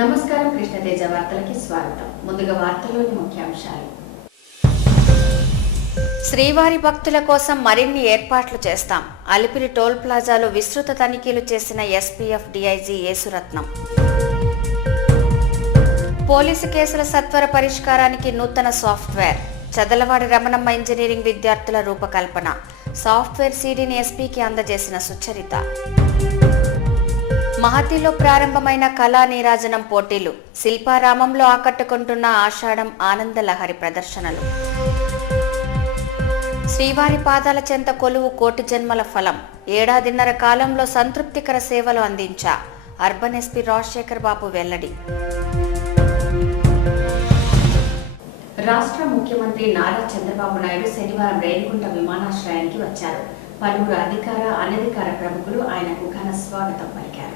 నమస్కారం కృష్ణతేజ వార్తలకి స్వాగతం. ముందుగా వార్తల్లోని ముఖ్యాంశాలు. శ్రీవారి భక్తుల కోసం మరిన్ని ఏర్పాట్లు చేస్తాం. అలిపిరి టోల్ ప్లాజాలో విస్తృత తనిఖీలు చేసిన ఎస్పీఎఫ్ డీఐజీ యేసురత్నం. పోలీసు కేసుల సత్వర పరిష్కారానికి నూతన సాఫ్ట్వేర్. చదలవాడి రమణమ్మ ఇంజనీరింగ్ విద్యార్థుల రూపకల్పన. సాఫ్ట్వేర్ సీడీని ఎస్పీకి అందజేసిన సుచరిత. మహతిలో ప్రారంభమైన కళా నీరాజనం పోటీలు. శిల్పారామంలో ఆకట్టుకుంటున్న ఆషాఢం ఆనందలహరి ప్రదర్శనలు. శ్రీవారి పాదాల చెంత కొలువు కోటి జన్మల ఫలం. ఏడాదిన్నర కాలంలో సంతృప్తికర సేవలు అందించా అర్బన్ ఎస్పీ రాజశేఖర్ బాబు వెల్లడి. రాష్ట్ర ముఖ్యమంత్రి నారా చంద్రబాబు నాయుడు శనివారం రేణిగుంట విమానాశ్రయానికి వచ్చారు. పలువురు అధికార అనధికార ప్రముఖులు ఆయనకు ఘన స్వాగతం పలికారు.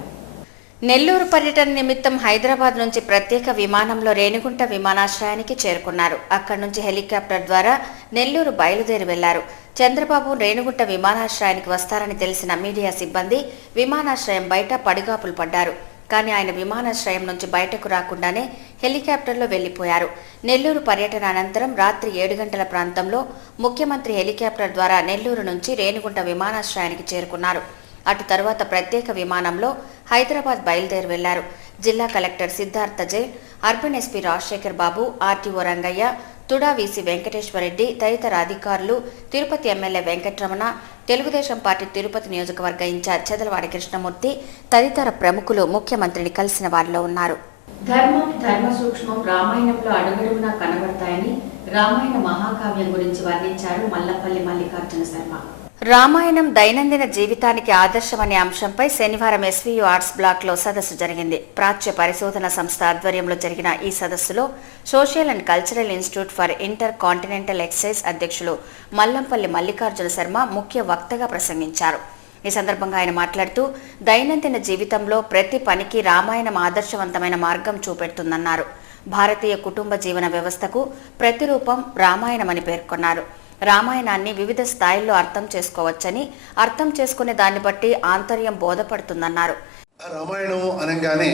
నెల్లూరు పర్యటన నిమిత్తం హైదరాబాద్ నుంచి ప్రత్యేక విమానంలో రేణిగుంట విమానాశ్రయానికి చేరుకున్నారు. అక్కడి నుంచి హెలికాప్టర్ ద్వారా నెల్లూరు బయలుదేరి వెళ్లారు. చంద్రబాబు రేణిగుంట విమానాశ్రయానికి వస్తారని తెలిసిన మీడియా సిబ్బంది విమానాశ్రయం బయట పడిగాపులు పడ్డారు. కానీ ఆయన విమానాశ్రయం నుంచి బయటకు రాకుండానే హెలికాప్టర్లో వెళ్లిపోయారు. నెల్లూరు పర్యటన అనంతరం రాత్రి 7 గంటల ప్రాంతంలో ముఖ్యమంత్రి హెలికాప్టర్ ద్వారా నెల్లూరు నుంచి రేణిగుంట విమానాశ్రయానికి చేరుకున్నారు. అటు తర్వాత ప్రత్యేక విమానంలో హైదరాబాద్ బయలుదేరి వెళ్లారు. జిల్లా collector Siddhartha Jain, urban SP Rajasekhar Babu, RTO Rangaiah, TUDA VC Venkateswara Reddy తదితర అధికారులు, తిరుపతి ఎమ్మెల్యే వెంకటరమణ, తెలుగుదేశం పార్టీ తిరుపతి నియోజకవర్గ ఇన్ఛార్జ్ చదలవాడి కృష్ణమూర్తి తదితర ప్రముఖులు ముఖ్యమంత్రిని కలిసిన వారిలో ఉన్నారు. ధర్మం, ధర్మ సూక్ష్మం రామాయణంలో అడుగడుగునా కనబడతాయని రామాయణ మహాకావ్యం గురించి వర్ణించారు మల్లంపల్లి మల్లికార్జున శర్మ. రామాయణం దైనందిన జీవితానికి ఆదర్శం అనే అంశంపై శనివారం ఎస్వీయు ఆర్ట్స్ బ్లాక్లో సదస్సు జరిగింది. ప్రాచ్య పరిశోధన సంస్థ ఆధ్వర్యంలో జరిగిన ఈ సదస్సులో social and cultural institute for intercontinental excise అధ్యక్షులు మల్లంపల్లి మల్లికార్జున శర్మ ముఖ్య వక్తగా ప్రసంగించారు. ఈ సందర్భంగా ఆయన మాట్లాడుతూ దైనందిన జీవితంలో ప్రతి పనికి రామాయణం ఆదర్శవంతమైన మార్గం చూపెడుతుందన్నారు. భారతీయ కుటుంబ జీవన వ్యవస్థకు ప్రతిరూపం రామాయణమని పేర్కొన్నారు. రామాయణాన్ని వివిధ స్థాయిల్లో అర్థం చేసుకోవచ్చని, అర్థం చేసుకునే దాన్ని బట్టి ఆంతర్యం బోధపడుతుందన్నారు. రామాయణం అనగానే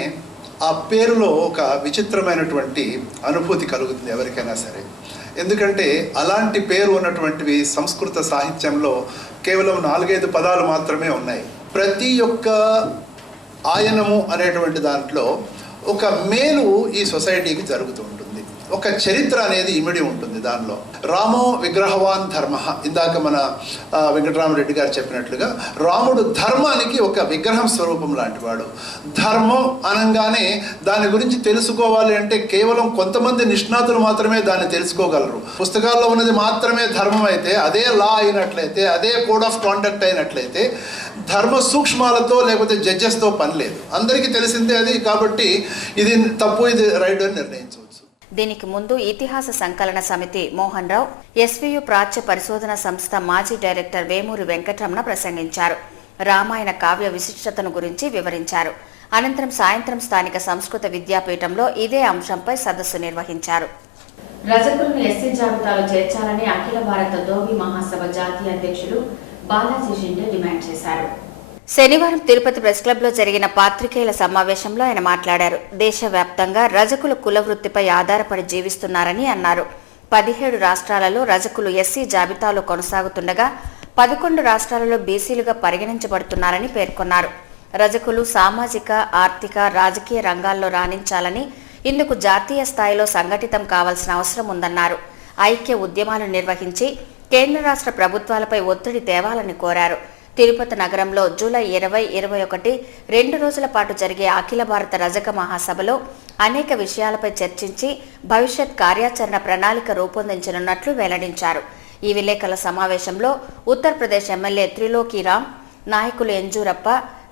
ఆ పేరులో ఒక విచిత్రమైనటువంటి అనుభూతి కలుగుతుంది ఎవరికైనా సరే. ఎందుకంటే అలాంటి పేరు ఉన్నటువంటివి సంస్కృత సాహిత్యంలో కేవలం 4-5 పదాలు మాత్రమే ఉన్నాయి. ప్రతి ఒక్క ఆయనము అనేటువంటి దాంట్లో ఒక మేలు ఈ సొసైటీకి జరుగుతుంది. ఒక చరిత్ర అనేది ఇమిడి ఉంటుంది దానిలో. రామో విగ్రహవాన్ ధర్మ, ఇందాక మన వెంకటరామరెడ్డి గారు చెప్పినట్లుగా రాముడు ధర్మానికి ఒక విగ్రహం స్వరూపం లాంటివాడు. ధర్మం అనగానే దాని గురించి తెలుసుకోవాలి అంటే కేవలం కొంతమంది నిష్ణాతులు మాత్రమే దాన్ని తెలుసుకోగలరు. పుస్తకాల్లో ఉన్నది మాత్రమే ధర్మం అయితే, అదే లా అయినట్లయితే, అదే కోడ్ ఆఫ్ కాండక్ట్ అయినట్లయితే ధర్మ సూక్ష్మాలతో లేకపోతే జడ్జెస్తో పని లేదు. అందరికీ తెలిసిందే అది. కాబట్టి ఇది తప్పు, ఇది రైట్ అని నిర్ణయించవచ్చు. దీనికి ముందు ఇతిహాస సంకలన సమితి మోహన్ రావు, ఎస్వీయు ప్రాచ్య పరిశోధన సంస్థ మాజీ డైరెక్టర్ వేమూరి వెంకటరమణ ప్రసంగించారు. రామాయణ కావ్య విశిష్టతను గురించి వివరించారు. అనంతరం సాయంత్రం స్థానిక సంస్కృత విద్యాపీఠంలో ఇదే అంశంపై సదస్సు నిర్వహించారు. రజకులను ఎస్సీ జాబితాలో చేర్చాలని అఖిల భారత దోబి మహాసభ జాతీయ అధ్యక్షులు బాలాజీ షిండే డిమాండ్ చేశారు. శనివారం తిరుపతి ప్రెస్ క్లబ్లో జరిగిన పాత్రికేయుల సమావేశంలో ఆయన మాట్లాడారు. దేశవ్యాప్తంగా రజకులు కుల వృత్తిపై ఆధారపడి జీవిస్తున్నారని అన్నారు. 17 రాష్ట్రాలలో రజకులు ఎస్సీ జాబితాలో కొనసాగుతుండగా 11 రాష్ట్రాలలో బీసీలుగా పరిగణించబడుతున్నారని పేర్కొన్నారు. రజకులు సామాజిక, ఆర్థిక, రాజకీయ రంగాల్లో రాణించాలని, ఇందుకు జాతీయ స్థాయిలో సంఘటితం కావాల్సిన అవసరం ఉందన్నారు. ఐక్య ఉద్యమాలు నిర్వహించి కేంద్ర రాష్ట్ర ప్రభుత్వాలపై ఒత్తిడి తేవాలని కోరారు. తిరుపతి నగరంలో జూలై 20, 21 2 రోజుల పాటు జరిగే అఖిల భారత రజక మహాసభలో అనేక విషయాలపై చర్చించి భవిష్యత్ కార్యాచరణ ప్రణాళిక రూపొందించనున్నట్లు వెల్లడించారు. ఈ విలేకరుల సమావేశంలో ఉత్తరప్రదేశ్ ఎమ్మెల్యే త్రిలోకీరామ్, నాయకులు ఎంజూరప్ప,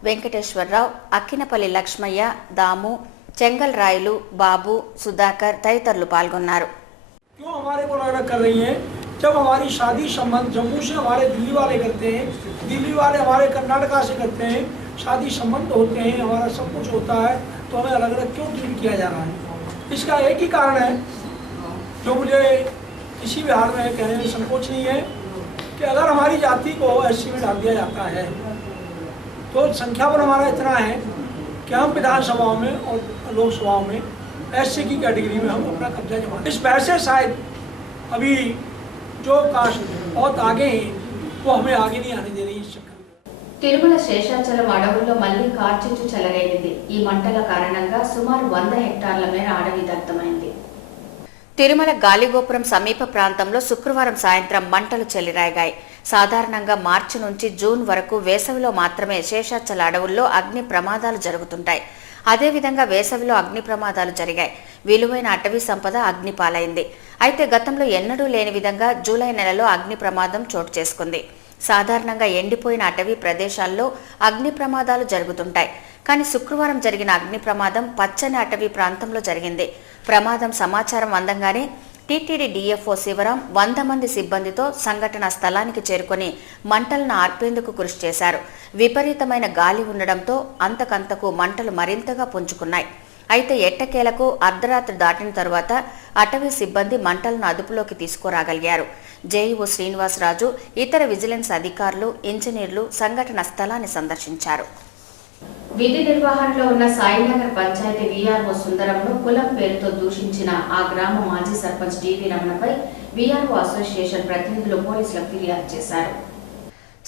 వెంకటేశ్వరరావు, అక్కినపల్లి లక్ష్మయ్య, దాము, చెంగల్ రాయలు, బాబు, సుధాకర్ తదితరులు పాల్గొన్నారు. जब हमारी शादी संबंध जम्मू से हमारे दिल्ली वाले करते हैं, दिल्ली वाले हमारे कर्नाटका से करते हैं, शादी संबंध होते हैं, हमारा सब कुछ होता है, तो हमें अलग अलग क्यों ट्रीट किया जा रहा है? इसका एक ही कारण है जो मुझे किसी भी हाल में कहने में संकोच नहीं है कि अगर हमारी जाति को एससी में डाल दिया जाता है तो संख्या पर हमारा इतना है कि हम विधानसभाओं में और लोकसभा में ऐसे की कैटेगरी में हम अपना कब्जा जमा। इस पैसे शायद अभी जो कास्ट बहुत आगे हैं वो हमें आगे नहीं आने दे रही इस चक्कर में। తిరుమల శేషాచలం అడవుల్లో మళ్లీ కార్చిచ్చు చెలరేగింది. ఈ మంటల కారణంగా సుమారు 100 హెక్టార్ల మేర అడవి దగ్ధమైంది. తిరుమల గాలిగోపురం సమీప ప్రాంతంలో శుక్రవారం సాయంత్రం మంటలు చెలరేగాయి. సాధారణంగా మార్చి నుంచి జూన్ వరకు వేసవిలో మాత్రమే శేషాచల అడవుల్లో అగ్ని ప్రమాదాలు జరుగుతుంటాయి. అదేవిధంగా వేసవిలో అగ్ని ప్రమాదాలు జరిగాయి. విలువైన అటవీ సంపద అగ్నిపాలైంది. అయితే గతంలో ఎన్నడూ లేని విధంగా జూలై నెలలో అగ్ని ప్రమాదం చోటు చేసుకుంది. సాధారణంగా ఎండిపోయిన అటవీ ప్రదేశాల్లో అగ్ని ప్రమాదాలు జరుగుతుంటాయి. కానీ శుక్రవారం జరిగిన అగ్ని ప్రమాదం పచ్చని అటవీ ప్రాంతంలో జరిగింది. ప్రమాదం సమాచారం అందంగానే టీటీడీ డిఎఫ్ఓ శివరాం 100 మంది సిబ్బందితో సంఘటనా స్థలానికి చేరుకొని మంటలను ఆర్పేందుకు కృషి చేశారు. విపరీతమైన గాలి ఉండడంతో అంతకంతకు మంటలు మరింతగా పుంజుకున్నాయి. అయితే ఎట్టకేలకు అర్ధరాత్రి దాటిన తరువాత అటవీ సిబ్బంది మంటలను అదుపులోకి తీసుకురాగలిగారు. జేఈఓ శ్రీనివాసరాజు, ఇతర విజిలెన్స్ అధికారులు, ఇంజనీర్లు సంఘటన స్థలాన్ని సందర్శించారు. విధి నిర్వహణలో ఉన్న సాయినగర్ పంచాయతీ వీఆర్ఓ సుందరంను కులం పేరుతో దూషించిన ఆ గ్రామ మాజీ సర్పంచ్ డివి రమణపై వీఆర్ఓ అసోసియేషన్ ప్రతినిధులు పోలీసులకు ఫిర్యాదు చేశారు.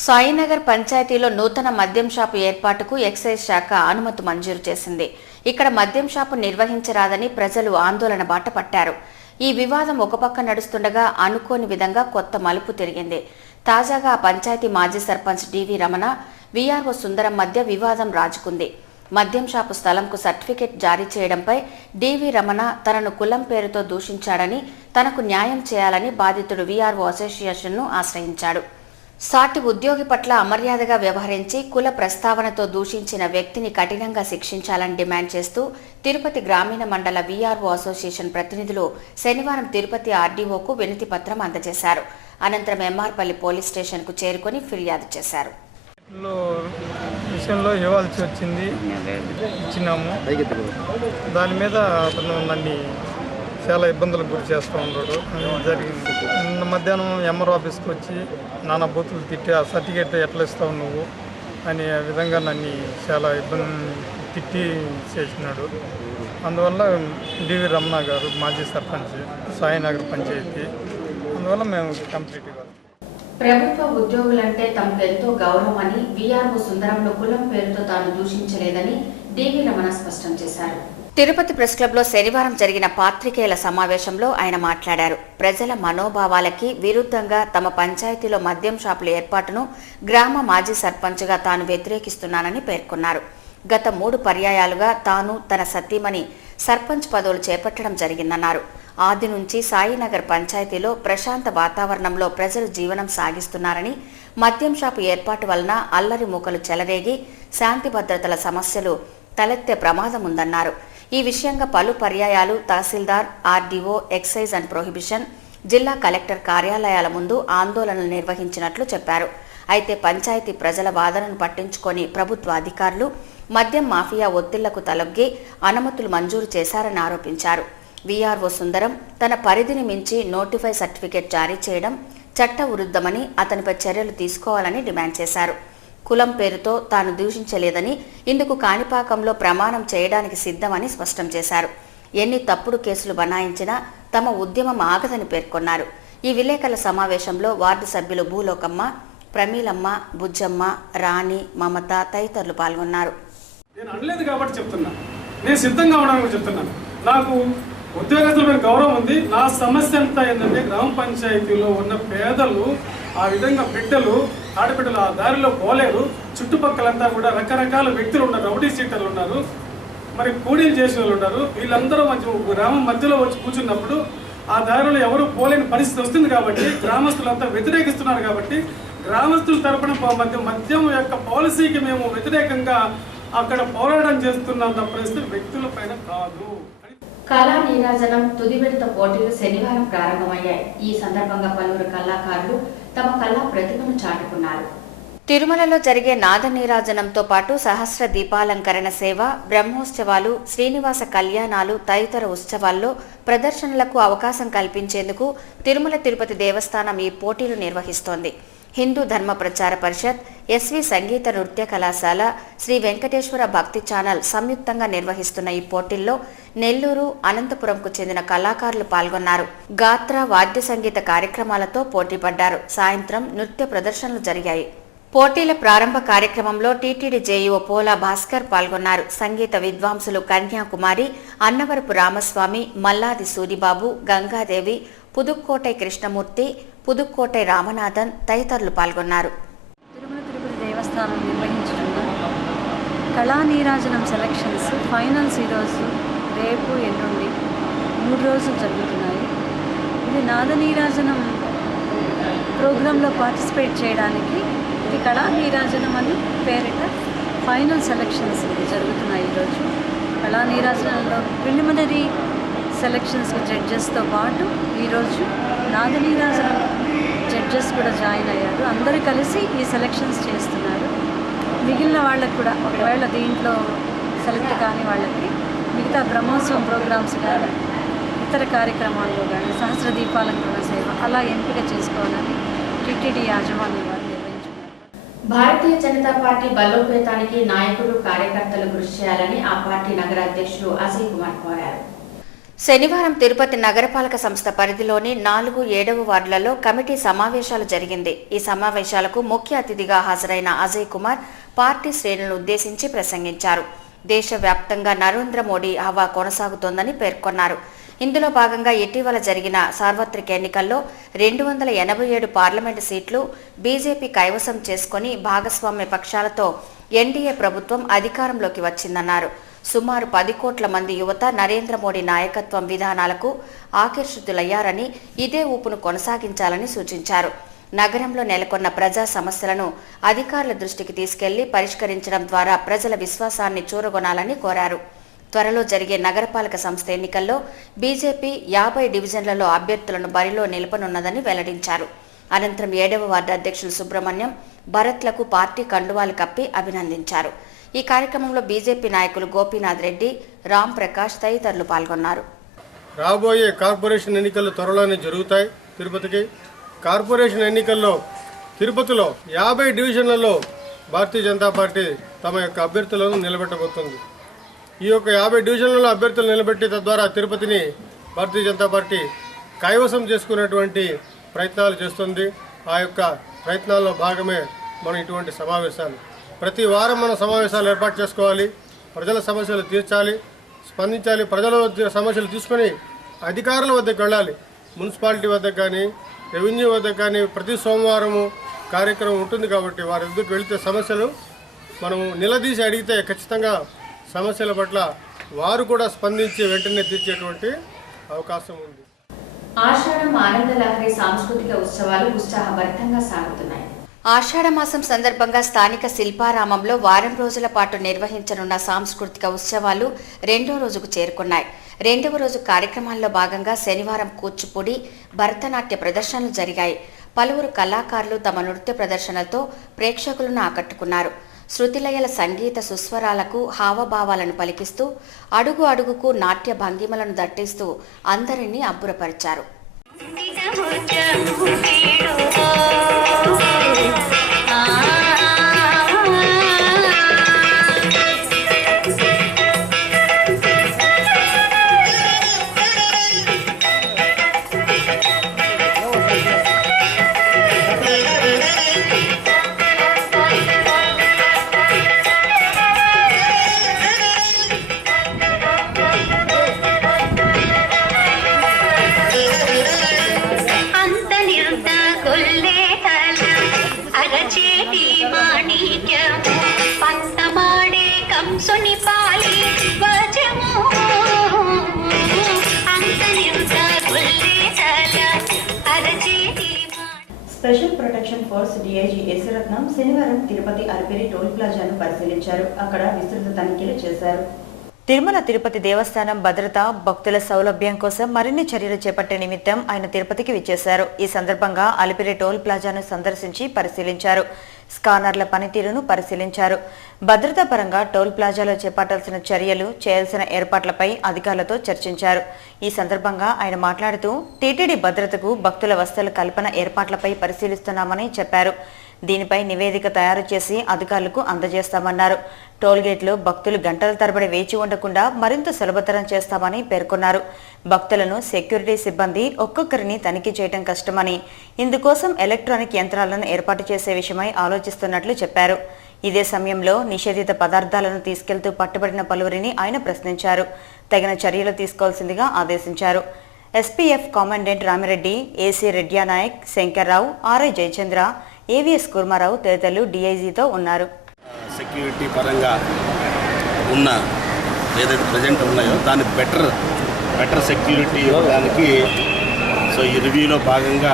సాయినగర్ పంచాయతీలో నూతన మద్యం షాపు ఏర్పాటుకు ఎక్సైజ్ శాఖ అనుమతి మంజూరు చేసింది. ఇక్కడ మద్యం షాపు నిర్వహించరాదని ప్రజలు ఆందోళన బాట పట్టారు. ఈ వివాదం ఒక పక్క నడుస్తుండగా అనుకోని విధంగా కొత్త మలుపు తిరిగింది. తాజాగా ఆ పంచాయతీ మాజీ సర్పంచ్ డివి రమణ, వీఆర్ఓ సుందరం మధ్య వివాదం రాజుకుంది. మద్యం షాపు స్థలంకు సర్టిఫికెట్ జారీ చేయడంపై డివి రమణ తనను కులం పేరుతో దూషించాడని, తనకు న్యాయం చేయాలని బాధితుడు వీఆర్ఓ అసోసియేషన్ను ఆశ్రయించాడు. సాటి ఉద్యోగి పట్ల అమర్యాదగా వ్యవహరించి కుల ప్రస్తావనతో దూషించిన వ్యక్తిని కఠినంగా శిక్షించాలని డిమాండ్ చేస్తూ తిరుపతి గ్రామీణ మండల వీఆర్ఓ అసోసియేషన్ ప్రతినిధులు శనివారం తిరుపతి ఆర్డీఓకు వినతి పత్రం అందజేశారు. అనంతరం ఎంఆర్పల్లి పోలీస్ స్టేషన్కు చేరుకొని ఫిర్యాదు చేశారు. విషయంలో ఇవ్వాల్సి వచ్చింది, ఇచ్చినాము. దాని మీద అతను నన్ను చాలా ఇబ్బందులకు గురి చేస్తూ ఉన్నాడు. జరిగింది నిన్న మధ్యాహ్నం ఎంఆర్ ఆఫీస్కి వచ్చి నానా బూతులు తిట్టి ఆ సర్టిఫికేట్ ఎట్లా ఇస్తావు నువ్వు అని ఆ విధంగా నన్ను చాలా ఇబ్బంది తిట్టి చేసినాడు. అందువల్ల డివి రమణ గారు మాజీ సర్పంచ్ సాయినగర్ పంచాయతీ, అందువల్ల మేము కంప్లీట్ ఇవ్వాలి. ప్రభుత్వ ఉద్యోగులంటే తమకు ఎంతో గౌరవమని, వీఆర్ఓ సుందరంలో కులం పేరుతో తాను దూషించలేదని డివి రమణ స్పష్టం చేశారు. తిరుపతి ప్రెస్ క్లబ్లో శనివారం జరిగిన పాత్రికేయుల సమావేశంలో ఆయన మాట్లాడారు. ప్రజల మనోభావాలకి విరుద్ధంగా తమ పంచాయతీలో మద్యం షాపుల ఏర్పాటును గ్రామ మాజీ సర్పంచ్గా తాను వ్యతిరేకిస్తున్నానని పేర్కొన్నారు. గత 3 పర్యాయాలుగా తాను తన సతీమణి సర్పంచ్ పదవులు చేపట్టడం జరిగిందన్నారు. ఆది నుంచి సాయినగర్ పంచాయతీలో ప్రశాంత వాతావరణంలో ప్రజలు జీవనం సాగిస్తున్నారని, మద్యం షాపు ఏర్పాటు వలన అల్లరి మూకలు చెలరేగి శాంతి భద్రతల సమస్యలు తలెత్తే ప్రమాదం ఉందన్నారు. ఈ విషయంగా పలు పర్యాయాలు తహసీల్దార్, ఆర్డీఓ, ఎక్సైజ్ అండ్ ప్రొహిబిషన్, జిల్లా కలెక్టర్ కార్యాలయాల ముందు ఆందోళనలు నిర్వహించినట్లు చెప్పారు. అయితే పంచాయతీ ప్రజల వాదనను పట్టించుకొని ప్రభుత్వ అధికారులు మద్యం మాఫియా ఒత్తిళ్లకు తలొగ్గి అనుమతులు మంజూరు చేశారని ఆరోపించారు. వీఆర్ఓ సుందరం తన పరిధిని మించి నోటిఫై సర్టిఫికెట్ జారీ చేయడం చట్ట విరుద్ధమని, అతనిపై చర్యలు తీసుకోవాలని డిమాండ్ చేశారు. కులం పేరుతో తాను దూషించలేదని, ఇందుకు కాణిపాకంలో ప్రమాణం చేయడానికి సిద్ధమని స్పష్టం చేశారు. ఎన్ని తప్పుడు కేసులు బనాయించినా తమ ఉద్యమం ఆగదని పేర్కొన్నారు. ఈ విలేకరుల సమావేశంలో వార్డు సభ్యులు భూలోకమ్మ, ప్రమీలమ్మ, బుజ్జమ్మ, రాణి, మమత తదితరులు పాల్గొన్నారు. నేను అనలేదు కాబట్టి చెప్తున్నా, నేను సిద్ధంగా ఉండడానికి చెప్తున్నాను. నాకు ఉద్యోగస్తులపై గౌరవం ఉంది. నా సమస్య అంతా ఏంటంటే గ్రామ పంచాయతీలో ఉన్న పేదలు, ఆ విధంగా బిడ్డలు, ఆడబిడ్డలు ఆ దారిలో పోలేరు. చుట్టుపక్కలంతా కూడా రకరకాల వ్యక్తులు ఉన్నారు, రౌడీ సీటర్లు ఉన్నారు, మరి కూడీలు చేసిన వాళ్ళు ఉన్నారు. వీళ్ళందరూ గ్రామం మధ్యలో వచ్చి కూర్చున్నప్పుడు ఆ దారిలో ఎవరు పోలేని పరిస్థితి వస్తుంది. కాబట్టి గ్రామస్తులంతా వ్యతిరేకిస్తున్నారు. కాబట్టి గ్రామస్తుల తరపున మద్యం యొక్క పాలసీకి మేము వ్యతిరేకంగా అక్కడ పోరాటం చేస్తున్నాం తప్పనిస్తే వ్యక్తుల పైన కాదు. కళా నీరాజనం తుది విడత పోటీలు శనివారం ప్రారంభమయ్యాయి. ఈ సందర్భంగా పలువురు కళాకారులు తమ కళా ప్రతిభను చాటుకున్నారు. తిరుమలలో జరిగే నాద నీరాజనంతో పాటు సహస్ర దీపాలంకరణ సేవ, బ్రహ్మోత్సవాలు, శ్రీనివాస కళ్యాణాలు తదితర ఉత్సవాల్లో ప్రదర్శనలకు అవకాశం కల్పించేందుకు తిరుమల తిరుపతి దేవస్థానం ఈ పోటీలు నిర్వహిస్తోంది. హిందూ ధర్మ ప్రచార పరిషత్, ఎస్వి సంగీత నృత్య కళాశాల, శ్రీ వెంకటేశ్వర భక్తి ఛానల్ సంయుక్తంగా నిర్వహిస్తున్న ఈ పోటీల్లో నెల్లూరు, అనంతపురంకు చెందిన కళాకారులు పాల్గొన్నారు. గాత్ర, వాద్య సంగీత కార్యక్రమాలతో పోటీపడ్డారు. సాయంత్రం నృత్య ప్రదర్శనలు జరిగాయి. పోటీల ప్రారంభ కార్యక్రమంలో టీటీడీ జేఈఓ పోలా భాస్కర్ పాల్గొన్నారు. సంగీత విద్వాంసులు కన్యాకుమారి, అన్నవరపు రామస్వామి, మల్లాది సూరిబాబు, గంగాదేవి, పుదుక్కోటై కృష్ణమూర్తి, పుదుక్కోటై రామనాథన్ తదితరులు పాల్గొన్నారు. తిరుమల తిరుపతి దేవస్థానం నిర్వహించనున్న కళా నీరాజనం సెలక్షన్స్ ఫైనల్స్ ఈరోజు, రేపు, ఎల్లుండి 3 రోజులు జరుగుతున్నాయి. ఇది నాద నీరాజనం ప్రోగ్రాంలో పార్టిసిపేట్ చేయడానికి ఇది కళా నీరాజనం అని పేరిట ఫైనల్ సెలక్షన్స్ జరుగుతున్నాయి. ఈరోజు కళా నీరాజనంలో ప్రిలిమినరీ సెలక్షన్స్కి జడ్జెస్తో పాటు ఈరోజు నాద నీరాజనం జడ్జెస్ కూడా జాయిన్ అయ్యారు. అందరూ కలిసి ఈ సెలక్షన్స్ చేస్తున్నారు. మిగిలిన వాళ్ళకు కూడా ఒకవేళ దీంట్లో సెలెక్ట్ కాని వాళ్ళకి మిగతా బ్రహ్మోత్సవం ప్రోగ్రామ్స్ కానీ ఇతర కార్యక్రమాల్లో కానీ సహస్ర దీపాలంకరణ సేవ అలా ఎంపిక చేసుకోవాలని టీటీడీ యాజమాన్యం వారు నిర్వహించున్నారు. భారతీయ జనతా పార్టీ బలోపేతానికి నాయకులు, కార్యకర్తలు కృషి చేయాలని ఆ పార్టీ నగర అధ్యక్షులు అజయ్ కుమార్ కోరారు. శనివారం తిరుపతి నగరపాలక సంస్థ పరిధిలోని 4, 7వ వార్డులలో కమిటీ సమావేశాలు జరిగింది. ఈ సమావేశాలకు ముఖ్య అతిథిగా హాజరైన అజయ్ కుమార్ పార్టీ శ్రేణులను ఉద్దేశించి ప్రసంగించారు. దేశవ్యాప్తంగా నరేంద్ర మోడీ హవా కొనసాగుతోందని పేర్కొన్నారు. ఇందులో భాగంగా ఇటీవల జరిగిన సార్వత్రిక ఎన్నికల్లో 287 పార్లమెంటు సీట్లు బీజేపీ కైవసం చేసుకుని భాగస్వామ్య పక్షాలతో ఎన్డీఏ ప్రభుత్వం అధికారంలోకి వచ్చిందన్నారు. సుమారు 10 కోట్ల మంది యువత నరేంద్ర మోడీ నాయకత్వం విధానాలకు ఆకర్షితులయ్యారని, ఇదే ఊపును కొనసాగించాలని సూచించారు. నగరంలో నెలకొన్న ప్రజా సమస్యలను అధికారుల దృష్టికి తీసుకెళ్లి పరిష్కరించడం ద్వారా ప్రజల విశ్వాసాన్ని చూరగొనాలని కోరారు. త్వరలో జరిగే నగరపాలక సంస్థ ఎన్నికల్లో బీజేపీ 50 డివిజన్లలో అభ్యర్థులను బరిలో నిలపనున్నదని వెల్లడించారు. అనంతరం 7వ వార్డు అధ్యక్షులు సుబ్రహ్మణ్యం, భరత్లకు పార్టీ కండువాలు కప్పి అభినందించారు. ఈ కార్యక్రమంలో బీజేపీ నాయకులు గోపీనాథ్ రెడ్డి, రామ్ ప్రకాష్ తదితరులు పాల్గొన్నారు. రాబోయే కార్పొరేషన్ ఎన్నికలు త్వరలోనే జరుగుతాయి. తిరుపతికి కార్పొరేషన్ ఎన్నికల్లో తిరుపతిలో 50 డివిజన్లలో భారతీయ జనతా పార్టీ తమ యొక్క అభ్యర్థులను నిలబెట్టబోతుంది. ఈ యొక్క 50 డివిజన్లలో అభ్యర్థులు నిలబెట్టి తద్వారా తిరుపతిని భారతీయ జనతా పార్టీ కైవసం చేసుకునేటువంటి ప్రయత్నాలు చేస్తుంది. ఆ యొక్క ప్రయత్నాల్లో భాగమే మనం ఇటువంటి సమావేశాలు. ప్రతి వారం మనం సమావేశాలు ఏర్పాటు చేసుకోవాలి. ప్రజల సమస్యలు తీర్చాలి, స్పందించాలి. ప్రజల సమస్యలు తీసుకొని అధికారుల వద్దకు వెళ్ళాలి. మున్సిపాలిటీ వద్దకు కానీ, రెవెన్యూ వద్దకు కానీ ప్రతి సోమవారము కార్యక్రమం ఉంటుంది. కాబట్టి వారి వద్దకు వెళితే సమస్యలు మనము నిలదీసి అడిగితే ఖచ్చితంగా సమస్యల పట్ల వారు కూడా స్పందించి వెంటనే తీర్చేటువంటి అవకాశం ఉంది. ఆషాఢం ఆనందలహరి సాంస్కృతిక ఉత్సవాలు ఉత్సాహభరితంగా సాగుతున్నాయి. ఆషాఢమాసం సందర్భంగా స్థానిక శిల్పారామంలో వారం రోజుల పాటు నిర్వహించనున్న సాంస్కృతిక ఉత్సవాలు 2వ రోజుకు చేరుకున్నాయి. 2వ రోజు కార్యక్రమాల్లో భాగంగా శనివారం కూచిపూడి, భరతనాట్య ప్రదర్శనలు జరిగాయి. పలువురు కళాకారులు తమ నృత్య ప్రదర్శనలతో ప్రేక్షకులను ఆకట్టుకున్నారు. శృతిలయల సంగీత సుస్వరాలకు హావభావాలను పలికిస్తూ అడుగు అడుగుకు నాట్య భంగిమలను దట్టిస్తూ అందరినీ అబ్బురపరిచారు. స్పెషల్ ప్రొటెక్షన్ ఫోర్స్ డీఐజీ యశరత్నం శనివారం తిరుపతి అలిపిరి టోల్ ప్లాజాను పరిశీలించారు. అక్కడ విస్తృత తనిఖీలు చేశారు. తిరుమల తిరుపతి దేవస్థానం భద్రత భక్తుల సౌలభ్యం కోసం మరిన్ని చర్యలు చేపట్టే నిమిత్తం ఆయన తిరుపతికి విచ్చేశారు. ఈ సందర్భంగా అలిపిరి టోల్ ప్లాజాను సందర్శించి పరిశీలించారు. స్కానర్ల పనితీరును పరిశీలించారు. భద్రతా పరంగా టోల్ ప్లాజాలో చేపట్టాల్సిన చర్యలు, చేయాల్సిన ఏర్పాట్లపై అధికారులతో చర్చించారు. ఈ సందర్భంగా ఆయన మాట్లాడుతూ టీటీడీ భద్రతకు భక్తుల వసతుల కల్పన ఏర్పాట్లపై పరిశీలిస్తున్నామని చెప్పారు. దీనిపై నివేదిక తయారు చేసి అధికారులకు అందజేస్తామన్నారు. టోల్గేట్లో భక్తులు గంటల తరబడి వేచి ఉండకుండా మరింత సులభతరం చేస్తామని పేర్కొన్నారు. భక్తులను సెక్యూరిటీ సిబ్బంది ఒక్కొక్కరిని తనిఖీ చేయడం కష్టమని, ఇందుకోసం ఎలక్ట్రానిక్ యంత్రాలను ఏర్పాటు చేసే విషయమై ఆలోచిస్తున్నట్లు చెప్పారు. ఇదే సమయంలో నిషేధిత పదార్థాలను తీసుకెళ్తూ పట్టుబడిన పలువురిని ఆయన ప్రశ్నించారు. తగిన చర్యలు తీసుకోవాల్సిందిగా ఆదేశించారు. SPF commandant Rami Reddy, AC Redya Naik, Shankar Rao, RI Jayachandra, AVS Kurma Rao తదితరులు డీఐజీతో ఉన్నారు. సెక్యూరిటీ పరంగా ఉన్న ఏదైతే ప్రజెంట్ ఉన్నాయో దాన్ని బెటర్ సెక్యూరిటీ ఇవ్వడానికి సో ఈ రివ్యూలో భాగంగా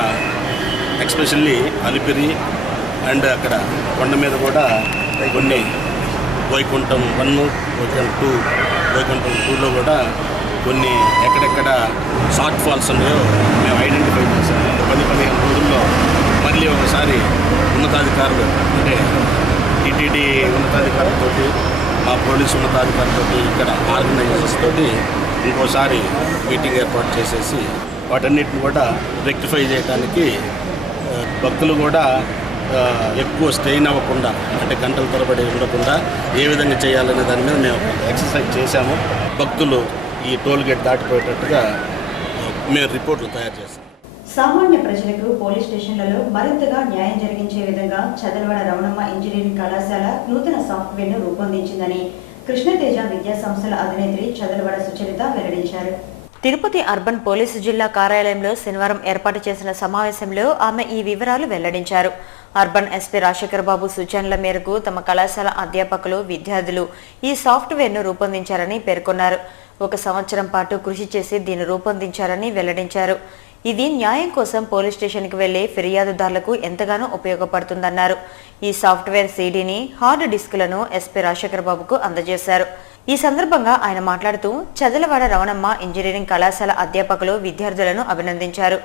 ఎక్స్పెషల్లీ అలిపిరి అండ్ అక్కడ కొండ మీద కూడా కొన్ని వైకుంఠం 1, వైకుంఠం 2లో కూడా కొన్ని ఎక్కడెక్కడ షార్ట్ ఫాల్స్ ఉన్నాయో మేము ఐడెంటిఫై చేసాము. 10-15 రోజుల్లో మళ్ళీ ఒకసారి ఉన్నతాధికారులు అంటే టీటీడీ ఉన్నతాధికారులతో, మా పోలీసు ఉన్నతాధికారులతో, ఇక్కడ ఆర్గనైజర్స్ తోటి ఇంకోసారి మీటింగ్ ఏర్పాటు చేసేసి వాటన్నిటిని కూడా రెక్టిఫై చేయడానికి భక్తులు కూడా ఎక్కువ స్ట్రెయిన్ అవ్వకుండా అంటే గంటల తరబడి ఉండకుండా ఏ విధంగా చేయాలనే దాని మీద మేము ఎక్సర్సైజ్ చేశాము. భక్తులు ఈ టోల్ గేట్ దాటిపోయేటట్టుగా మేము రిపోర్ట్లు తయారు చేస్తాం. సామాన్య ప్రజలకు పోలీస్ స్టేషన్లలో మరింతగా న్యాయం జరిగించే విధంగా చదలవాడ రమణమ్మ ఇంజనీరింగ్ కళాశాల నూతన సాఫ్ట్వేర్ను రూపొందించిందని కృష్ణతేజ విద్యా సంస్థల అధినేత్రి చదలవాడ సుచరిత వెల్లడించారు. తిరుపతి అర్బన్ పోలీసు జిల్లా కార్యాలయంలో శనివారం ఏర్పాటు చేసిన సమావేశంలో ఆమె ఈ వివరాలు వెల్లడించారు. అర్బన్ ఎస్పీ రాజశేఖర్ బాబు సూచనల మేరకు తమ కళాశాల అధ్యాపకులు, విద్యార్థులు ఈ సాఫ్ట్వేర్ను రూపొందించారని పేర్కొన్నారు. 1 సంవత్సరం పాటు కృషి చేసి దీన్ని రూపొందించారని వెల్లడించారు. ఇది న్యాయం కోసం పోలీస్ స్టేషన్కి వెళ్లే ఫిర్యాదుదారులకు ఎంతగానో ఉపయోగపడుతుందన్నారు. ఈ సాఫ్ట్వేర్ సీడీని, హార్డ్ డిస్కులను ఎస్పీ రాజశేఖర్ బాబుకు అందజేశారు. ఈ సందర్భంగా ఆయన మాట్లాడుతూ చదలవాడ రమణమ్మ ఇంజనీరింగ్ కళాశాల అధ్యాపకులు, విద్యార్థులను అభినందించారు.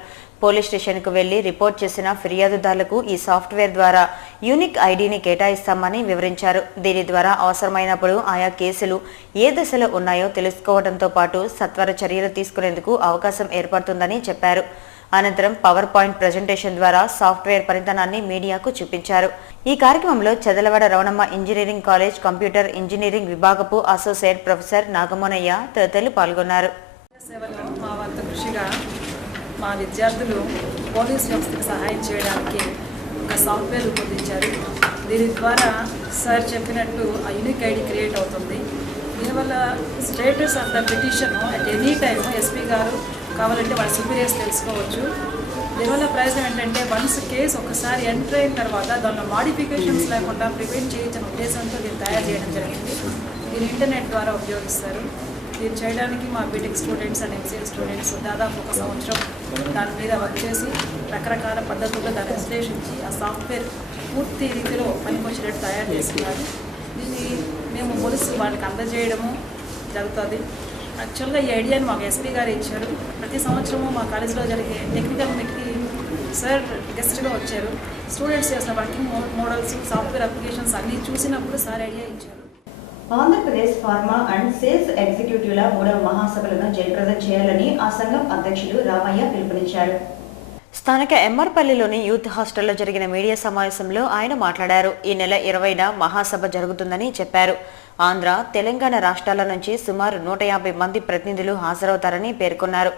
పోలీస్ స్టేషన్కు వెళ్లి రిపోర్ట్ చేసిన ఫిర్యాదుదారులకు ఈ సాఫ్ట్వేర్ ద్వారా యూనిక్ ఐడీని కేటాయిస్తామని వివరించారు. దీని ద్వారా అవసరమైనప్పుడు ఆయా కేసులు ఏ దశలో ఉన్నాయో తెలుసుకోవడంతో పాటు సత్వర చర్యలు తీసుకునేందుకు అవకాశం ఏర్పడుతుందని చెప్పారు. అనంతరం పవర్ పాయింట్ ప్రెజెంటేషన్ ద్వారా సాఫ్ట్వేర్ పనితనాన్ని మీడియాకు చూపించారు. ఈ కార్యక్రమంలో Chadalavada Ramanamma engineering college computer engineering విభాగపు అసోసియేట్ ప్రొఫెసర్ నాగమోనయ్య తదితరులు పాల్గొన్నారు. మా విద్యార్థులు పోలీస్ వ్యవస్థకు సహాయం చేయడానికి ఒక సాఫ్ట్వేర్ రూపొందించారు. దీని ద్వారా సార్ చెప్పినట్టు ఆ యూనిక్ ఐడి క్రియేట్ అవుతుంది. దీనివల్ల status of the petition at any time SP గారు కావాలంటే వాళ్ళ సుపీరియర్స్ తెలుసుకోవచ్చు. దీనివల్ల ప్రయోజనం ఏంటంటే వన్స్ కేసు ఒకసారి ఎంటర్ అయిన తర్వాత దానిలో మాడిఫికేషన్స్ లేకుండా ప్రివెంట్ చేయించిన ఉద్దేశంతో దీన్ని తయారు చేయడం జరిగింది. దీన్ని ఇంటర్నెట్ ద్వారా ఉపయోగిస్తారు. దీన్ని చేయడానికి మా BTech students and MCA students దాదాపు 1 సంవత్సరం దాని మీద వర్క్ చేసి రకరకాల పద్ధతుల్లో దాన్ని విశ్లేషించి ఆ సాఫ్ట్వేర్ పూర్తి రీతిలో పనికొచ్చినట్టు తయారు చేస్తున్నారు. దీన్ని మేము పోలీసు వాళ్ళకి అందజేయడము జరుగుతుంది. యాక్చువల్గా ఈ ఐడియాని మాకు ఎస్పీ గారు ఇచ్చారు. ప్రతి సంవత్సరము మా కాలేజీలో జరిగే టెక్నికల్ మీట్కి సార్ గెస్ట్గా వచ్చారు. స్టూడెంట్స్ చేసిన వర్కింగ్ మోడల్స్, సాఫ్ట్వేర్ అప్లికేషన్స్ అన్నీ చూసినప్పుడు సార్ ఐడియా ఇచ్చారు. ఆంధ్రప్రదేశ్ ఫార్మా అండ్ సేల్స్ ఎగ్జిక్యూటివ్ల 3వ మహాసభలను జయప్రదం చేయాలని ఆ సంఘం అధ్యక్షులు రామయ్య పిలుపునిచ్చారు. స్థానిక ఎమ్మర్పల్లిలోని యూత్ హాస్టల్లో జరిగిన మీడియా సమావేశంలో ఆయన మాట్లాడారు. ఈ నెల 20న మహాసభ జరుగుతుందని చెప్పారు. ఆంధ్ర, తెలంగాణ రాష్ట్రాల నుంచి సుమారు 150 మంది ప్రతినిధులు హాజరవుతారని పేర్కొన్నారు.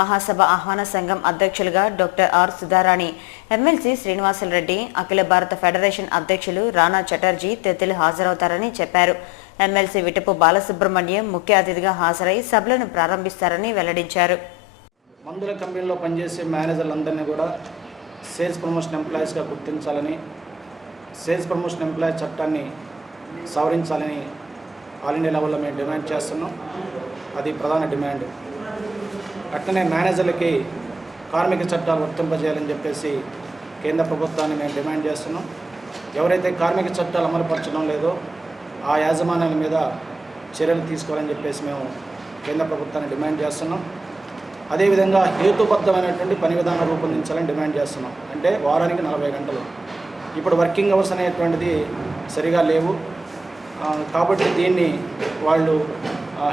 మహాసభ ఆహ్వాన సంఘం అధ్యక్షులుగా doctor R Sudharani, MLC Srinivasa Reddy, అఖిల భారత ఫెడరేషన్ అధ్యక్షులు రాణా చటర్జీ తదితరులు హాజరవుతారని చెప్పారు. ఎమ్మెల్సీ విటపు బాలసుబ్రహ్మణ్యం ముఖ్య అతిథిగా హాజరై సభలను ప్రారంభిస్తారని వెల్లడించారు. మందుల కంపెనీలో పనిచేసే మేనేజర్లందరినీ కూడా సేల్స్ ప్రమోషన్ ఎంప్లాయీస్గా గుర్తించాలని, సేల్స్ ప్రమోషన్ ఎంప్లాయీ చట్టాన్ని సవరించాలని ఆల్ ఇండియా లెవెల్లో మేము డిమాండ్ చేస్తున్నాం. అది ప్రధాన డిమాండ్. అట్లనే మేనేజర్లకి కార్మిక చట్టాలు వర్తింపజేయాలని చెప్పేసి కేంద్ర ప్రభుత్వాన్ని మేము డిమాండ్ చేస్తున్నాం. ఎవరైతే కార్మిక చట్టాలు అమలుపరచడం లేదో ఆ యాజమాన్యాల మీద చర్యలు తీసుకోవాలని చెప్పేసి మేము కేంద్ర ప్రభుత్వాన్ని డిమాండ్ చేస్తున్నాం. అదేవిధంగా హేతుబద్ధమైనటువంటి పని విధానం రూపొందించాలని డిమాండ్ చేస్తున్నాం. అంటే వారానికి 40 గంటలు. ఇప్పుడు వర్కింగ్ అవర్స్ అనేటువంటిది సరిగా లేవు కాబట్టి దీన్ని వాళ్ళు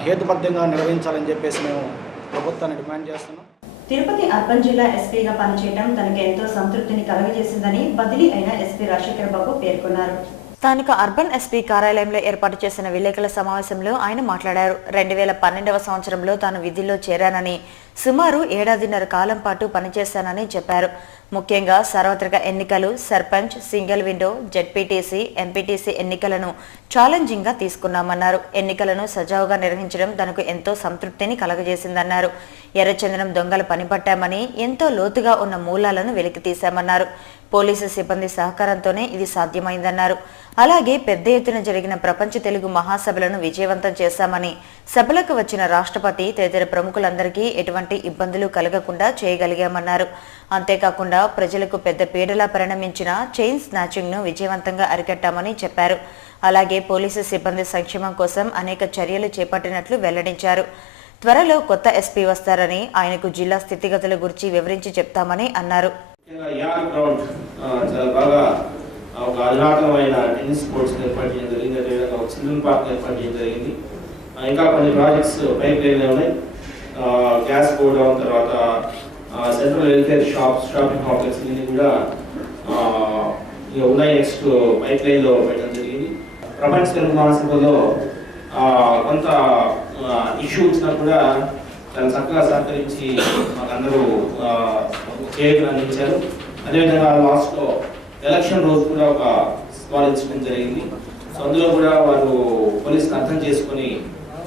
హేతుబద్ధంగా నిర్వహించాలని చెప్పేసి మేము ప్రభుత్వాన్ని డిమాండ్ చేస్తున్నాం. తిరుపతి అర్బన్ జిల్లా ఎస్పీగా పనిచేయడం తనకు ఎంతో సంతృప్తిని కలుగజేసిందని బదిలీ అయిన ఎస్పీ రాజశేఖర్ బాబు పేర్కొన్నారు. స్థానిక అర్బన్ ఎస్పీ కార్యాలయంలో ఏర్పాటు చేసిన విలేకరుల సమావేశంలో ఆయన మాట్లాడారు. 2012వ సంవత్సరంలో తాను విధుల్లో చేరానని, సుమారు 7.5 కాలం పాటు పనిచేశానని చెప్పారు. ముఖ్యంగా సార్వత్రిక ఎన్నికలు, sarpanch, single window, ZPTC, MPTC ఎన్నికలను ఛాలెంజింగ్గా తీసుకున్నామన్నారు. ఎన్నికలను సజావుగా నిర్వహించడం తనకు ఎంతో సంతృప్తిని కలగజేసిందన్నారు. ఎర్రచందనం దొంగలు పనిపట్టామని, ఎంతో లోతుగా ఉన్న మూలాలను వెలికితీశామన్నారు. పోలీసు సిబ్బంది సహకారంతోనే ఇది సాధ్యమైందన్నారు. అలాగే పెద్ద ఎత్తున జరిగిన ప్రపంచ తెలుగు మహాసభలను విజయవంతం చేశామని, సభలకు వచ్చిన రాష్ట్రపతి తదితర ప్రముఖులందరికీ ఎటువంటి ఇబ్బందులు కలగకుండా చేయగలిగామన్నారు. అంతేకాకుండా ప్రజలకు పెద్ద పీడలా పరిణమించిన చైన్ స్నాచింగ్ ను విజయవంతంగా అరికట్టామని చెప్పారు. అలాగే పోలీసు సిబ్బంది సంక్షేమం కోసం అనేక చర్యలు చేపట్టినట్లు వెల్లడించారు. త్వరలో కొత్త ఎస్పీ వస్తారని, ఆయనకు జిల్లా స్థితిగతుల గురించి వివరించి చెప్తామని అన్నారు. ఒక అధునాతనమైన టెన్నిస్ కోర్ట్స్ ఏర్పాటు చేయడం జరిగింది. అదేవిధంగా ఒక చిల్డ్రన్ పార్క్ ఏర్పాటు చేయడం జరిగింది. ఇంకా కొన్ని ప్రాజెక్ట్స్ పైప్ లైన్లో ఉన్నాయి. గ్యాస్ గోడౌన్, తర్వాత సెంట్రల్ వెల్ఫేర్ షాపింగ్ కాంప్లెక్స్ ఇవన్నీ కూడా ఉన్నాయి. నెక్స్ట్ పైప్ లైన్లో పెట్టడం జరిగింది. ప్రపంచ తెలుగు మహాసభలో కొంత ఇష్యూ వచ్చినా కూడా చాలా చక్కగా సహకరించి మాకందరూ చేయడం అందించారు. అదేవిధంగా లాస్ట్లో ఎలక్షన్ రోజు కూడా ఒక స్మాల్ ఇన్సిడెంట్ జరిగింది. సో అందులో కూడా వారు పోలీసులు అర్థం చేసుకుని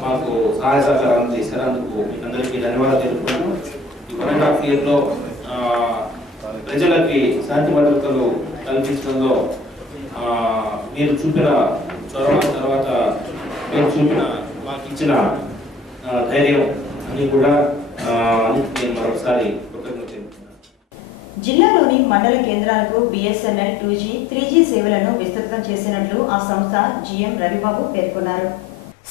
మాకు సహాయ సహకారాలు చేశారు. అందుకు మీకు అందరికీ ధన్యవాదాలు తెలుపుకుంటూ ఈ 1.5 yearలో ప్రజలకి శాంతి భద్రతలు కల్పించడంలో మీరు చూపిన చొరవ, తర్వాత మీరు చూపిన మాకు ఇచ్చిన ధైర్యం అని కూడా నేను మరొకసారి జిల్లాలోని మండల కేంద్రాలకు బిఎస్ఎన్ఎల్ 2G, 3G సేవలను విస్తృతం చేసినట్లు ఆ సంస్థ జీఎం రవిబాబు పేర్కొన్నారు.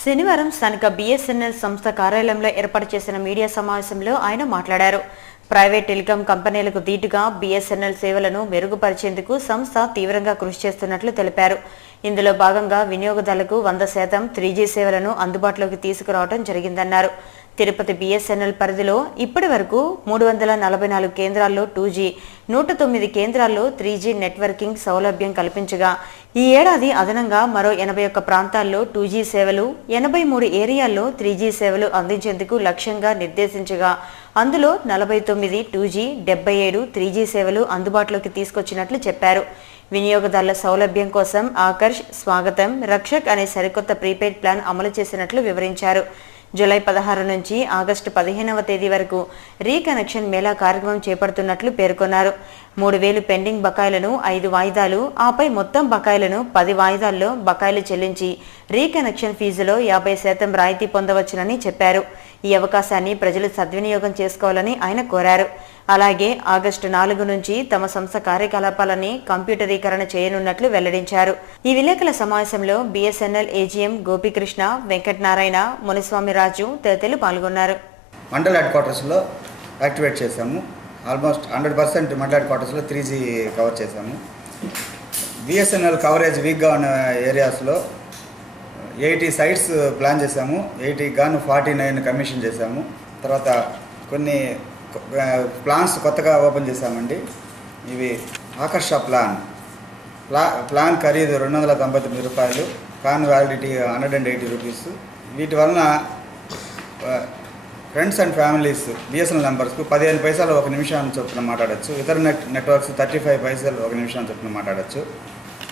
శనివారం స్థానిక బిఎస్ఎన్ఎల్ సంస్థ కార్యాలయంలో ఏర్పాటు చేసిన మీడియా సమావేశంలో ఆయన మాట్లాడారు. ప్రైవేట్ టెలికాం కంపెనీలకు దీటుగా బిఎస్ఎన్ఎల్ సేవలను మెరుగుపరిచేందుకు సంస్థ తీవ్రంగా కృషి చేస్తున్నట్లు తెలిపారు. ఇందులో భాగంగా వినియోగదారులకు 100% 3G సేవలను అందుబాటులోకి తీసుకురావడం జరిగిందన్నారు. తిరుపతి బిఎస్ఎన్ఎల్ పరిధిలో ఇప్పటి వరకు 344 కేంద్రాల్లో 2G, 109 కేంద్రాల్లో 3G నెట్వర్కింగ్ సౌలభ్యం కల్పించగా, ఈ ఏడాది అదనంగా మరో 81 ప్రాంతాల్లో 2G సేవలు, 83 ఏరియాల్లో 3G సేవలు అందించేందుకు లక్ష్యంగా నిర్దేశించగా, అందులో 49 2G, 77 3G సేవలు అందుబాటులోకి తీసుకొచ్చినట్లు చెప్పారు. వినియోగదారుల సౌలభ్యం కోసం ఆకర్ష్, స్వాగతం, రక్షక్ అనే సరికొత్త ప్రీపెయిడ్ ప్లాన్ అమలు చేసినట్లు వివరించారు. జూలై 16 నుంచి ఆగస్టు 15వ తేదీ వరకు రీకనెక్షన్ మేళా కార్యక్రమం చేపడుతున్నట్లు పేర్కొన్నారు. 3,000 పెండింగ్ బకాయిలను 5 వాయిదాలు, ఆపై మొత్తం బకాయిలను 10 వాయిదాల్లో బకాయిలు చెల్లించి రీకనెక్షన్ ఫీజులో 50% రాయితీ పొందవచ్చునని చెప్పారు. ఈ అవకాశాన్ని ప్రజలు సద్వినియోగం చేసుకోవాలని ఆయన కోరారు. అలాగే ఆగస్టు 4 నుంచి తమ సంస్థ కార్యకలాపాలని కంప్యూటరీకరణ చేయనున్నట్లు వెల్లడించారు. ఈ విలేకరుల సమావేశంలో బిఎస్ఎన్ఎల్ ఏజీఎం గోపీకృష్ణ, వెంకటనారాయణ, మునిస్వామి రాజు తదితరులు పాల్గొన్నారు. మండల్ హెడ్ క్వార్టర్స్లో యాక్టివేట్ చేశాము. ఆల్మోస్ట్ 100% మండల్ హెడ్ క్వార్టర్స్లో 3G కవర్ చేశాము. బిఎస్ఎన్ఎల్ కవరేజ్ వీక్గా ఉన్న ఏరియాస్లో 80 సైట్స్ ప్లాన్ చేశాము. 80 గాను 49 కమిషన్ చేశాము. తర్వాత కొన్ని ప్లాన్స్ కొత్తగా ఓపెన్ చేశామండి. ఇవి ఆకర్ష ప్లాన్ ఖరీదు 299 రూపాయలు, ప్లాన్ వ్యాలిడిటీ 180 రూపీస్. వీటి వలన ఫ్రెండ్స్ అండ్ ఫ్యామిలీస్ బిఎస్ఎన్ఎల్ నెంబర్స్కు 15 పైసలు 1 నిమిషాన్ని చొప్పున మాట్లాడచ్చు. ఇతర నెట్వర్క్స్ 35 పైసలు 1 నిమిషాన్ని చొప్పున మాట్లాడచ్చు.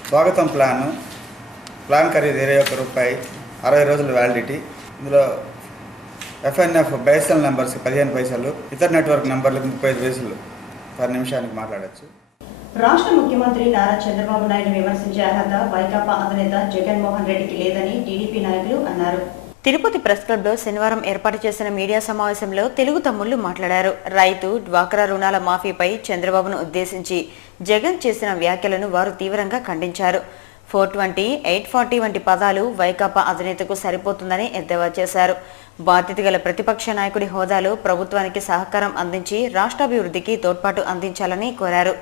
స్వాగతం ప్లాన్ ఖరీదు 21 రూపాయి, 60 రోజుల వ్యాలిడిటీ. ఇందులో ఎఫ్ఎన్ఎఫ్ బిఎస్ఎన్ఎల్ నెంబర్స్ 15 పైసలు, ఇతర నెట్వర్క్ నెంబర్లకు 35 పైసలు 10 నిమిషానికి మాట్లాడచ్చు. రాష్ట్ర ముఖ్యమంత్రి నారా చంద్రబాబు నాయుడు విమర్శించే అర్హత వైకాపా అధినేత జగన్మోహన్ రెడ్డికి లేదని టీడీపీ నాయకులు అన్నారు. తిరుపతి ప్రెస్ క్లబ్లో శనివారం ఏర్పాటు చేసిన మీడియా సమావేశంలో తెలుగు తమ్ముళ్లు మాట్లాడారు. రైతు, డ్వాక్రా రుణాల మాఫీపై చంద్రబాబును ఉద్దేశించి జగన్ చేసిన వ్యాఖ్యలను వారు తీవ్రంగా ఖండించారు. 420, 840 వంటి పదాలు వైకాపా అధినేతకు సరిపోతుందని ఎద్దేవా చేశారు. బాధ్యత గల ప్రతిపక్ష నాయకుడి హోదాలో ప్రభుత్వానికి సహకారం అందించి రాష్ట్రాభివృద్ధికి తోడ్పాటు అందించాలని కోరారు.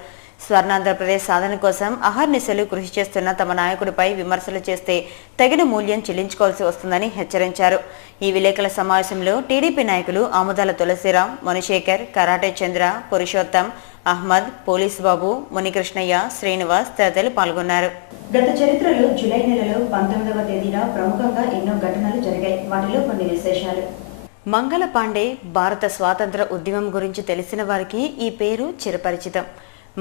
స్వర్ణాంధ్రప్రదేశ్ సాధన కోసం అహర్నిశలు కృషి చేస్తున్న తమ నాయకుడిపై విమర్శలు చేస్తే తగిన మూల్యం చెల్లించుకోవాల్సి వస్తుందని హెచ్చరించారు. ఈ విలేకరుల సమావేశంలో టీడీపీ నాయకులు ఆముదాల తులసిరాం, మునిశేఖర్, కరాటే చంద్ర, పురుషోత్తం, అహ్మద్, పోలీసు బాబు, మునికృష్ణయ్య, శ్రీనివాస్ తదితరులు పాల్గొన్నారు. గత చరిత్రలో జూలై నెలలో 19వ తేదీన ప్రముఖంగా ఎన్నో ఘటనలు జరిగాయి. వాటిలో కొన్ని విశేషాలు. మంగళ పాండే భారత స్వాతంత్ర ఉద్యమం గురించి తెలిసిన వారికి ఈ పేరు చిరపరిచితం.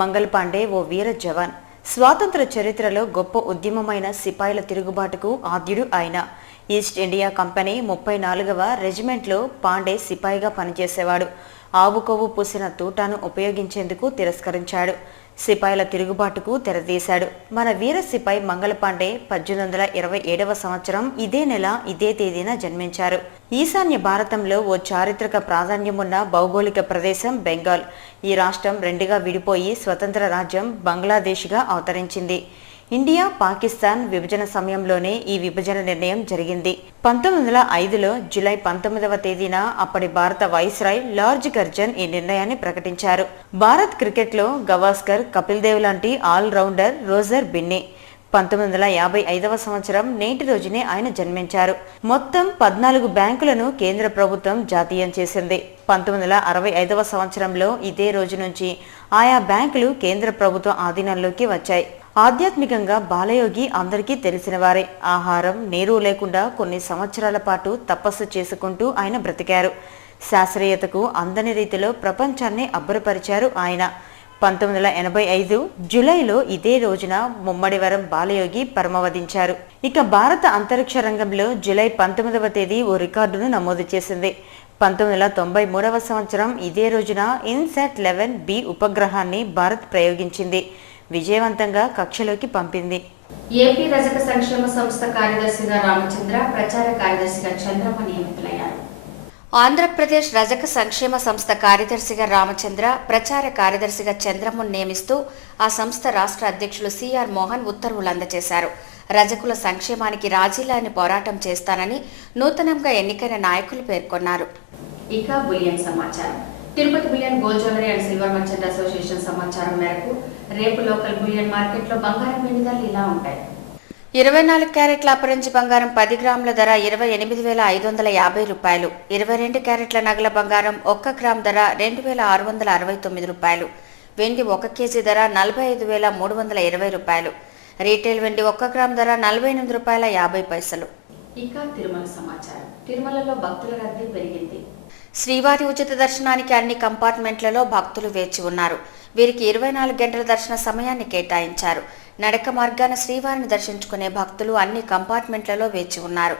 మంగళ పాండే ఓ వీర జవాన్. స్వాతంత్ర చరిత్రలో గొప్ప ఉద్యమమైన సిపాయిల తిరుగుబాటుకు ఆద్యుడు ఆయన. ఈస్ట్ ఇండియా కంపెనీ 34వ రెజిమెంట్లో పాండే సిపాయిగా పనిచేసేవాడు. ఆవుకొవ్వు పూసిన తూటాను ఉపయోగించేందుకు తిరస్కరించాడు. సిపాయిల తిరుగుబాటుకు తెరతీశాడు. మన వీర సిపాయి మంగళ పాండే 1827వ సంవత్సరం ఇదే నెల ఇదే తేదీన జన్మించారు. ఈశాన్య భారతంలో ఓ చారిత్రక ప్రాధాన్యమున్న భౌగోళిక ప్రదేశం బెంగాల్. ఈ రాష్ట్రం రెండుగా విడిపోయి స్వతంత్ర రాజ్యం బంగ్లాదేశ్గా అవతరించింది. ఇండియా పాకిస్తాన్ విభజన సమయంలోనే ఈ విభజన నిర్ణయం జరిగింది. 1905లో జూలై 19వ తేదీన అప్పటి భారత వైస్రాయ్ లార్డ్ కర్జన్ ఈ నిర్ణయాన్ని ప్రకటించారు. భారత్ క్రికెట్లో గవాస్కర్, కపిల్ దేవ్ లాంటి ఆల్ రౌండర్ రోజర్ బిన్నీ. 1955వ సంవత్సరం నేటి రోజునే ఆయన జన్మించారు. మొత్తం 14 బ్యాంకులను కేంద్ర ప్రభుత్వం జాతీయం చేసింది. 1965వ సంవత్సరంలో ఇదే రోజు నుంచి ఆయా బ్యాంకులు కేంద్ర ప్రభుత్వ ఆధీనంలోకి వచ్చాయి. ఆధ్యాత్మికంగా బాలయోగి అందరికీ తెలిసినవారే. ఆహారం, నీరు లేకుండా కొన్ని సంవత్సరాల పాటు తపస్సు చేసుకుంటూ ఆయన బ్రతికారు. శాస్త్రీయతకు అందని రీతిలో ప్రపంచాన్ని అబ్బురపరిచారు ఆయన. 1985 జూలైలో ఇదే రోజున ముమ్మడివరం బాలయోగి పరమవదించారు. ఇక భారత అంతరిక్ష రంగంలో జూలై 19వ తేదీ ఓ రికార్డును నమోదు చేసింది. 1993వ సంవత్సరం ఇదే రోజున ఇన్సాట్ 11B ఉపగ్రహాన్ని భారత్ ప్రయోగించింది. విజయవంతంగా కక్షలోకి పంపింది. ఏపీ రజక సంక్షేమ సంస్థ కార్యదర్శిగా రామచంద్ర, ప్రచార కార్యదర్శిగా చంద్రమ్మ నియమితులయ్యారు. ఆంధ్రప్రదేశ్ రజక సంక్షేమ సంస్థ కార్యదర్శిగా రామచంద్ర, ప్రచార కార్యదర్శిగా చంద్రమ్మను నియమిస్తూ ఆ సంస్థ రాష్ట్ర అధ్యక్షులు సిఆర్ మోహన్ ఉత్తర్వులు అందజేశారు. రజకుల సంక్షేమానికి రాజీలేని పోరాటం చేస్తానని నూతనంగా ఎన్నికైన నాయకులు పేర్కొన్నారు. ఇక బులియన్ సమాచారం. Tirupati bullion gold jewellery and silver merchant association సమాచారం మేరకు రేపు లోకల్ బులియన్ మార్కెట్లో బంగారం వెండి ధరలు ఇలా ఉంటాయి. 24 క్యారెట్ల అపరంజి బంగారం 10 గ్రాముల ధర 28,550 రూపాయలు. 22 క్యారెట్ల నగల బంగారం 1 గ్రామ్ ధర 2,669 రూపాయలు. వెండి 1 కేజీ ధర 45,320 రూపాయలు. రీటైల్ వెండి 1 గ్రామ్ ధర 48 రూపాయల 50 పైసలు. ఇక తిరుమల సమాచారం. తిరుమలలో భక్తుల రద్దీ పెరిగింది. శ్రీవారి ఉచిత దర్శనానికి అన్ని కంపార్ట్మెంట్లలో భక్తులు వేచి ఉన్నారు. వీరికి 24 గంటల దర్శన సమయాన్ని కేటాయించారు. నడక మార్గాన శ్రీవారిని దర్శించుకునే భక్తులు అన్ని కంపార్ట్మెంట్లలో వేచి ఉన్నారు.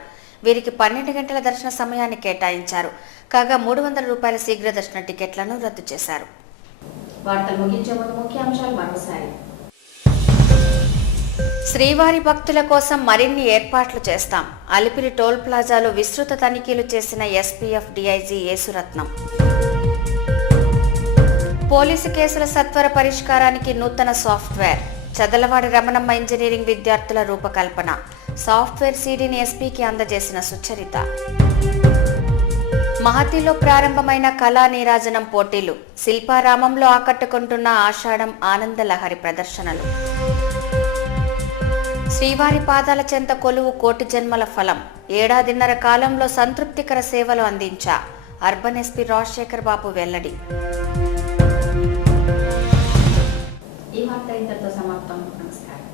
వీరికి 12 గంటల దర్శన సమయాన్ని కేటాయించారు. కాగా 300 రూపాయల శీఘ్ర దర్శన టికెట్లను రద్దు చేశారు. వార్తలు ముగించే ముందు ముఖ్యాంశాలు మరోసారి. శ్రీవారి భక్తుల కోసం మరిన్ని ఏర్పాట్లు చేస్తాం. అలిపిరి టోల్ ప్లాజాలో విస్తృత తనిఖీలు చేసిన ఎస్పీఎఫ్ డీఐజీ యేసురత్నం. పోలీసు కేసుల సత్వర పరిష్కారానికి నూతన సాఫ్ట్వేర్. చదలవాడి రమణమ్మ ఇంజనీరింగ్ విద్యార్థుల రూపకల్పన. సాఫ్ట్వేర్ సీడీని ఎస్పీకి అందజేసిన సుచరిత. మహతిలో ప్రారంభమైన కళా నీరాజనం పోటీలు. శిల్పారామంలో ఆకట్టుకుంటున్న ఆషాఢం ఆనందలహరి ప్రదర్శనలు. శ్రీవారి పాదాల చెంత కొలువు కోటి జన్మల ఫలం. ఏడాదిన్నర కాలంలో సంతృప్తికర సేవలు అందించా. అర్బన్ ఎస్పీ రాజశేఖర్ బాబు వెల్లడి. ఈ వార్త ఇంతటితో సమాప్తం. నమస్కారం.